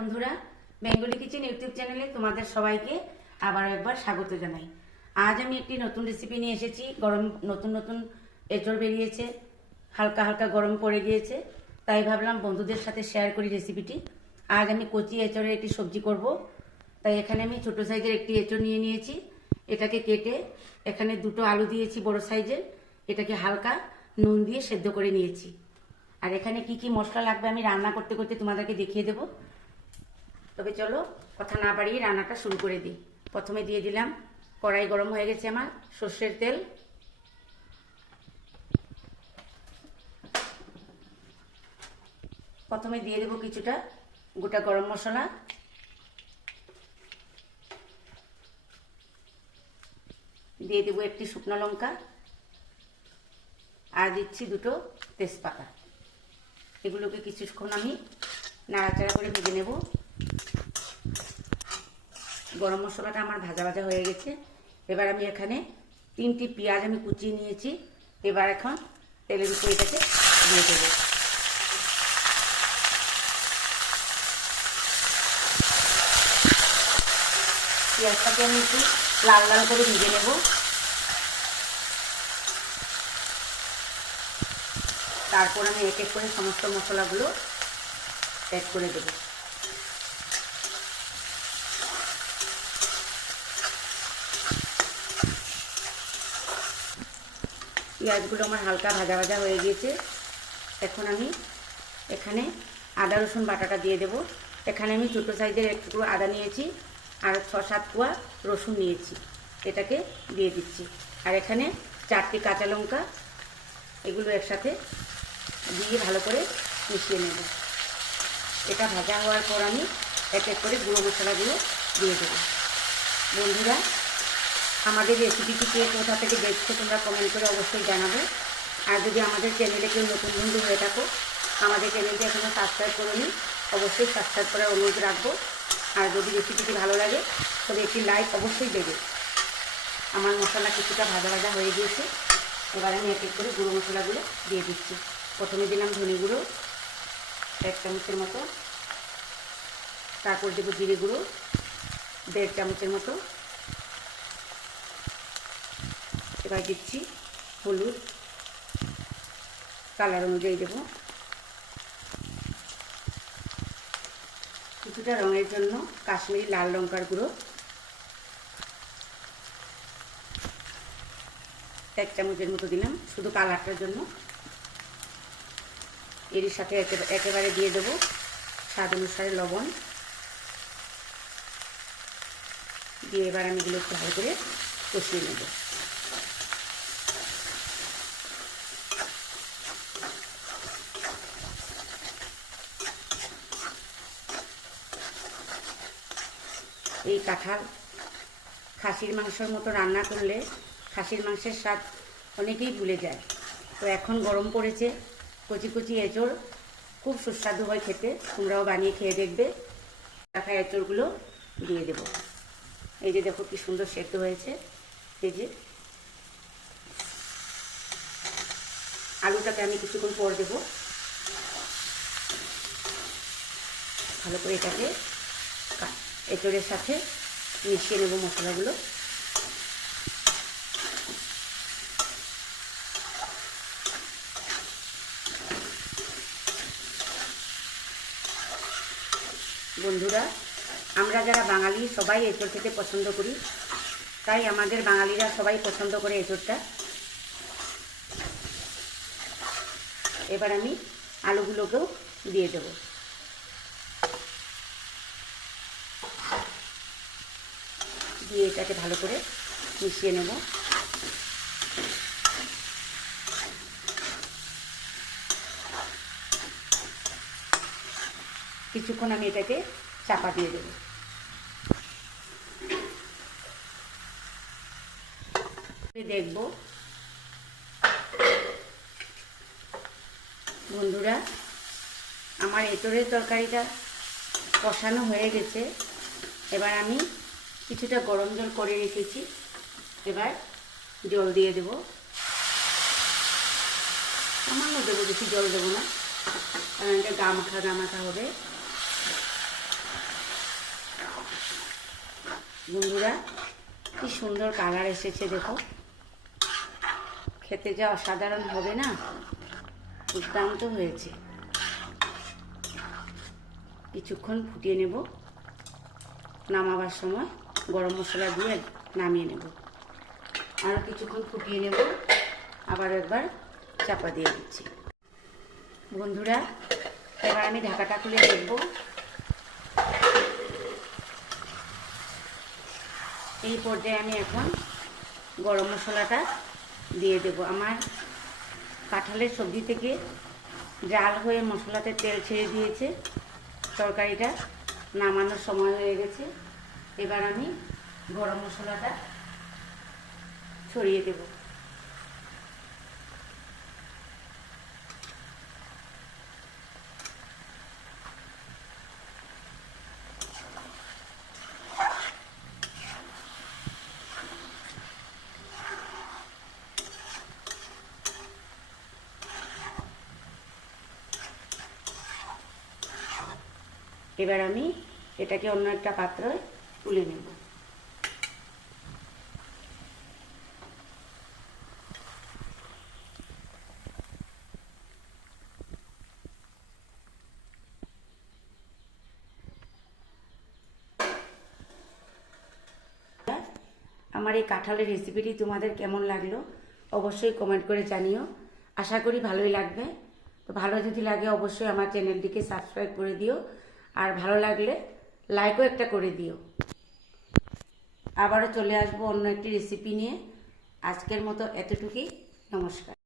বন্ধুরা, Bengali kitchen YouTube চ্যানেলে তোমাদের সবাইকে আবার একবার স্বাগত জানাই। আজ আমি একটি নতুন রেসিপি নিয়ে এসেছি। নতুন নতুন এঁচড় বেরিয়েছে, হালকা হালকা গরম পড়ে গিয়েছে, তাই ভাবলাম বন্ধুদের সাথে শেয়ার করি রেসিপিটি। আজ আমি কচি এঁচড়ের একটি সবজি করব, তাই এখানে আমি ছোট সাইজের একটি এঁচড় নিয়ে নিয়েছি। এটাকে কেটে এখানে দুটো আলু দিয়েছি বড় সাইজের, এটাকে হালকা নুন দিয়ে সেদ্ধ করে নিয়েছি। আর এখানে কি কি মশলা লাগবে আমি রান্না করতে করতে তোমাদেরকে দেখিয়ে দেব। তবে চলো কথা না বাড়িয়ে রান্নাটা শুরু করে দিই। প্রথমে দিয়ে দিলাম, কড়াই গরম হয়ে গেছে আমার, সর্ষের তেল। প্রথমে দিয়ে দেব কিছুটা গোটা গরম মশলা, দিয়ে দেব একটি শুকনো লঙ্কা, আর দিচ্ছি দুটো তেজপাতা। এগুলোকে কিছুক্ষণ আমি নাড়াচাড়া করে ভেজে নেব। গরম মশলাটা আমার ভাজা ভাজা হয়ে গেছে। এবার আমি এখানে 3টি পেঁয়াজ আমি কুচিয়ে নিয়েছি। এবার এখন তেলের উপরে এটাকে দিয়ে দেবো। পেঁয়াজটাকে আমি একটু লাল লাল করে ভেজে নেব। তারপর আমি এক এক করে সমস্ত মশলাগুলো অ্যাড করে দেব। পেঁয়াজগুলো আমার হালকা ভাজা ভাজা হয়ে গিয়েছে। এখন আমি এখানে আদা রসুন বাটাটা দিয়ে দেব। এখানে আমি ছোটো সাইজের একটু আদা নিয়েছি আর 6-7 কোয়া রসুন নিয়েছি, এটাকে দিয়ে দিচ্ছি। আর এখানে 4টি কাঁচা লঙ্কা, এগুলো একসাথে দিয়ে ভালো করে মিশিয়ে নেব। এটা ভাজা হওয়ার পর আমি এক এক করে গুঁড়ো মশলাগুলো দিয়ে দেব। বন্ধুরা, আমাদের রেসিপিটি কে কোথা থেকে দেখছো তোমরা কমেন্ট করে অবশ্যই জানাবে। আর যদি আমাদের চ্যানেলে কেউ নতুন বন্ধু হয়ে থাকো, আমাদের চ্যানেলটি এখনও সাবস্ক্রাইব করোনি, অবশ্যই সাবস্ক্রাইব করার অনুরোধ রাখবো। আর যদি রেসিপিটি ভালো লাগে তবে একটি লাইক অবশ্যই দেবে। আমার মশলা কিছুটা ভাজা ভাজা হয়ে গিয়েছে। এবার আমি এক এক করে গুঁড়ো মশলাগুলো দিয়ে দিচ্ছি। প্রথমে দিলাম ধনে গুঁড়ো 1 চামচের মতো, তারপর দেবো জিরে গুঁড়ো 1.5 চামচের মতো। এবার দিচ্ছি হলুদ, কালার অনুযায়ী দেবো। কিছুটা রঙের জন্য কাশ্মীরি লাল লঙ্কার গুঁড়ো 1 চামচের মতো দিলাম, শুধু কালারটার জন্য। এর সাথে একেবারে দিয়ে দেবো স্বাদ অনুসারে লবণ দিয়ে এবার আমি এগুলো একটু ভালো করে কষিয়ে নেব। এই কাঁঠাল খাসির মাংসের মতো রান্না করলে খাসির মাংসের স্বাদ অনেকেই ভুলে যায়। তো এখন গরম পড়েছে, কচি কচি এঁচড় খুব সুস্বাদু হয় খেতে, তোমরাও বানিয়ে খেয়ে দেখবে। রাখা এঁচড়গুলো দিয়ে দেব। এই যে দেখো কি সুন্দর সেদ্ধ হয়েছে। এই যে আলুটাকে আমি কিছুক্ষণ পর দেব। ভালো করে এটাকে এঁচড়ের সাথে মিশিয়ে নেব মশলাগুলো। বন্ধুরা, আমরা যারা বাঙালি সবাই এঁচড় খেতে পছন্দ করি, তাই আমাদের বাঙালিরা সবাই পছন্দ করে এঁচড়টা। এবার আমি আলুগুলোকেও দিয়ে দেব। দিয়ে এটাকে ভালো করে মিশিয়ে নেব। কিছুক্ষণ আমি এটাকে চাপা দিয়ে দেব। দেখব বন্ধুরা, আমার এঁচড়ের তরকারিটা কষানো হয়ে গেছে। এবার আমি কিছুটা গরম জল করে রেখেছি, এবার জল দিয়ে দেব। সামান্য দেবো, বেশি জল দেবো না, কারণ এটা গা মাখা হবে। বন্ধুরা কি সুন্দর কালার এসেছে দেখো, খেতে যা অসাধারণ হবে না, দুর্দান্ত হয়েছে। কিছুক্ষণ ফুটিয়ে নেব, নামাবার সময় গরম মশলা দিয়ে নামিয়ে নেব। আরও কিছুক্ষণ ফুটিয়ে নেব, আবার একবার চাপা দিয়ে দিচ্ছি। বন্ধুরা এবার আমি ঢাকাটা খুলে দেখব। এই পর্যায়ে আমি এখন গরম মশলাটা দিয়ে দেব। আমার কাঁঠালের সবজি থেকে জাল হয়ে মশলাতে তেল ছেড়ে দিয়েছে, তরকারিটা নামানোর সময় হয়ে গেছে। এবার আমি গরম মশলাটা ছড়িয়ে দেব। এবার আমি এটাকে অন্য একটা পাত্রে তুলে নেব। আমার এই কাঁঠালের রেসিপিটি তোমাদের কেমন লাগলো অবশ্যই কমেন্ট করে জানিও। আশা করি ভালোই লাগবে। তো ভালো যদি লাগে অবশ্যই আমার চ্যানেলটিকে সাবস্ক্রাইব করে দিও, আর ভালো লাগলে লাইকও একটা করে দিও। আবারও চলে আসবো অন্য একটি রেসিপি নিয়ে। আজকের মতো এতটুকুই, নমস্কার।